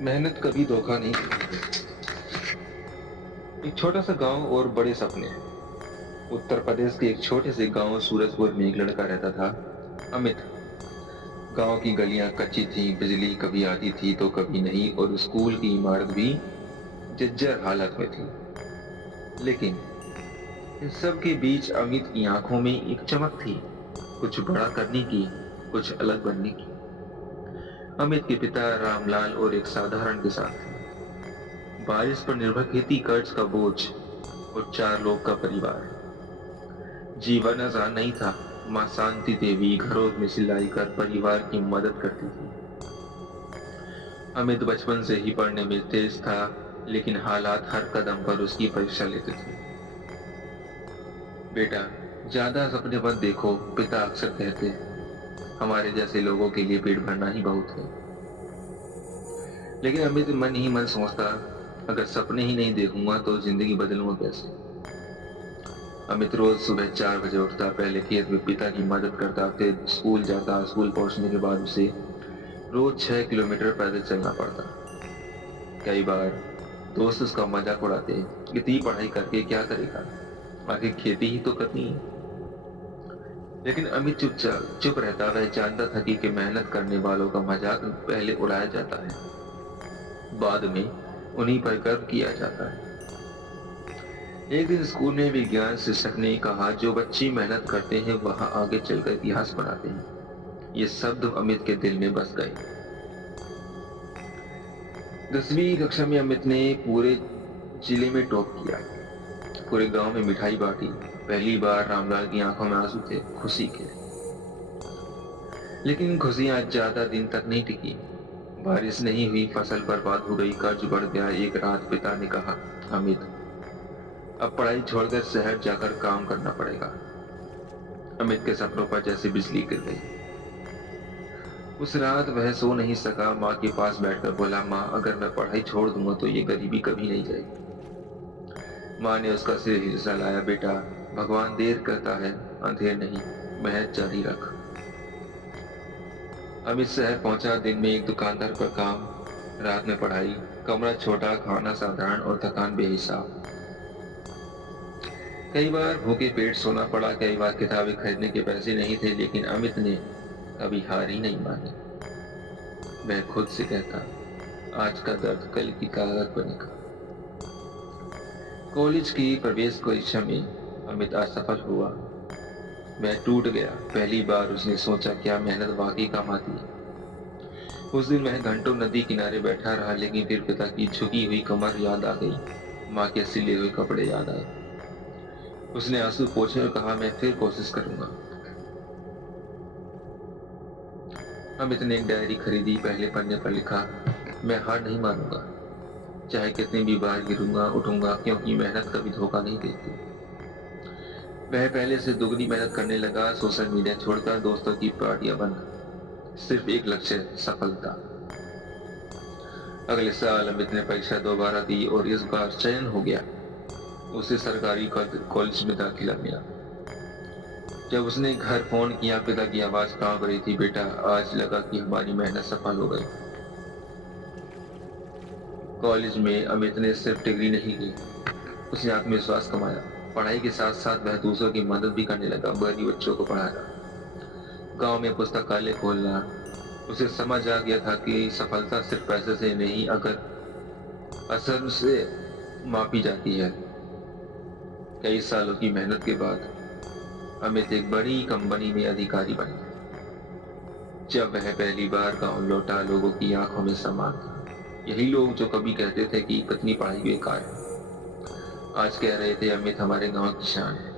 मेहनत कभी धोखा नहीं देती। एक छोटा सा गांव और बड़े सपने। उत्तर प्रदेश के एक छोटे से गांव सूरजपुर में एक लड़का रहता था, अमित। गांव की गलियां कच्ची थीं, बिजली कभी आती थी तो कभी नहीं, और स्कूल की इमारत भी जर्जर हालत में थी। लेकिन इन सब के बीच अमित की आंखों में एक चमक थी, कुछ बड़ा करने की, कुछ अलग बनने की। अमित के पिता रामलाल और एक साधारण किसान थे। बारिश पर निर्भर खेती, कर्ज का बोझ और 4 लोग का परिवार। जीवन आसान नहीं था। माँ शांति देवी घरों में सिलाई कर परिवार की मदद करती थी। अमित बचपन से ही पढ़ने में तेज था, लेकिन हालात हर कदम पर उसकी परीक्षा लेते थे। बेटा, ज्यादा सपने मत देखो, पिता अक्सर कहते। हमारे जैसे लोगों के लिए पेट भरना ही बहुत है। लेकिन अमित मन ही मन सोचता, अगर सपने ही नहीं देखूंगा तो जिंदगी बदलूंगा कैसे। अमित रोज सुबह 4 बजे उठता, पहले खेत में पिता की मदद करता, फिर स्कूल जाता। स्कूल पहुंचने के बाद उसे रोज 6 किलोमीटर पैदल चलना पड़ता। कई बार दोस्त उसका मजाक उड़ाते, इतनी पढ़ाई करके क्या करेगा, आगे खेती ही तो करनी है। लेकिन अमित चुप रहता। वह जानता था कि मेहनत करने वालों का मजाक पहले उड़ाया जाता है, बाद में उन्हीं पर गर्व किया जाता है। एक दिन स्कूल में विज्ञान शिक्षक ने कहा, जो बच्चे मेहनत करते हैं वह आगे चलकर इतिहास बनाते हैं। ये शब्द अमित के दिल में बस गए। 10वीं कक्षा में अमित ने पूरे जिले में टॉप किया, पूरे गांव में मिठाई बांटी। पहली बार रामलाल की आंखों में आंसू थे, खुशी के। लेकिन खुशियां ज्यादा दिन तक नहीं टिकी। बारिश नहीं हुई, फसल बर्बाद हो गई, कर्ज बढ़ गया। एक रात पिता ने कहा, अमित, अब पढ़ाई छोड़कर शहर जाकर काम करना पड़ेगा। अमित के सपनों पर जैसे बिजली गिर गई। उस रात वह सो नहीं सका। माँ के पास बैठकर बोला, माँ, अगर मैं पढ़ाई छोड़ दूंगा तो ये गरीबी कभी नहीं जाएगी। माँ ने उसका सिर हिलाया, बेटा, भगवान देर करता है, अंधेर नहीं, मेहनत जारी रख। अमित शहर पहुंचा। दिन में एक दुकानदार पर काम, रात में पढ़ाई। कमरा छोटा, खाना साधारण और थकान बेहिसाब। कई बार भूखे पेट सोना पड़ा, कई बार किताबें खरीदने के पैसे नहीं थे, लेकिन अमित ने कभी हार ही नहीं मानी। वह खुद से कहता, आज का दर्द कल की ताकत बनेगा। कॉलेज की प्रवेश परीक्षा में अमित असफल हुआ। वह टूट गया। पहली बार उसने सोचा, क्या मेहनत वाकई काम आती है। उस दिन वह घंटों नदी किनारे बैठा रहा, लेकिन फिर पिता की झुकी हुई कमर याद आ गई, माँ के सिले हुए कपड़े याद आए। उसने आंसू पोंछे और कहा, मैं फिर कोशिश करूंगा। अमित ने एक डायरी खरीदी। पहले पन्ने पर लिखा, मैं हार नहीं मानूंगा, चाहे कितनी भी बार गिरूंगा उठूंगा, क्योंकि मेहनत कभी धोखा नहीं देती। वह पहले से दुगनी मेहनत करने लगा। सोशल मीडिया छोड़कर, दोस्तों की पार्टियां बंद, सिर्फ एक लक्ष्य, सफलता। अगले साल अमित ने परीक्षा दोबारा दी और इस बार चयन हो गया। उसे सरकारी कॉलेज में दाखिला मिला। जब उसने घर फोन किया, पिता की आवाज कांप रही थी, बेटा, आज लगा कि हमारी मेहनत सफल हो गई। कॉलेज में अमित ने सिर्फ डिग्री नहीं ली, उसने आत्मविश्वास कमाया। पढ़ाई के साथ साथ वह दूसरों की मदद भी करने लगा, गरीब बच्चों को पढ़ाना, गांव में पुस्तकालय खोलना। उसे समझ आ गया था कि सफलता सिर्फ पैसे से नहीं, अगर असर से मापी जाती है। कई सालों की मेहनत के बाद अमित एक बड़ी कंपनी में अधिकारी बन गया। जब वह पहली बार गांव लौटा, लोगों की आंखों में सम्मान था। यही लोग जो कभी कहते थे कि कितनी पढ़ाई बेकार है, आज कह रहे थे, अमित हमारे गांव की शान है।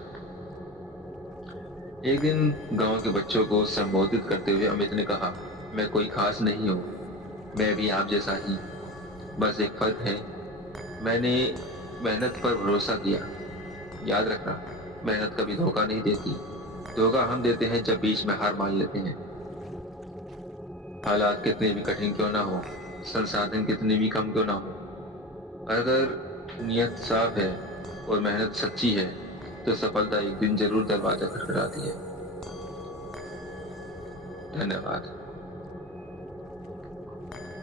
एक दिन गांव के बच्चों को संबोधित करते हुए अमित ने कहा, मैं कोई खास नहीं हूं, मैं भी आप जैसा ही। बस एक फर्क है, मैंने मेहनत पर भरोसा किया। याद रखना, मेहनत कभी धोखा नहीं देती। धोखा हम देते हैं जब बीच में हार मान लेते हैं। हालात कितने भी कठिन क्यों ना हो, संसाधन कितने भी कम क्यों ना हो, अगर नियत साफ है और मेहनत सच्ची है, तो सफलता एक दिन जरूर दरवाजा खटखटाती है। धन्यवाद।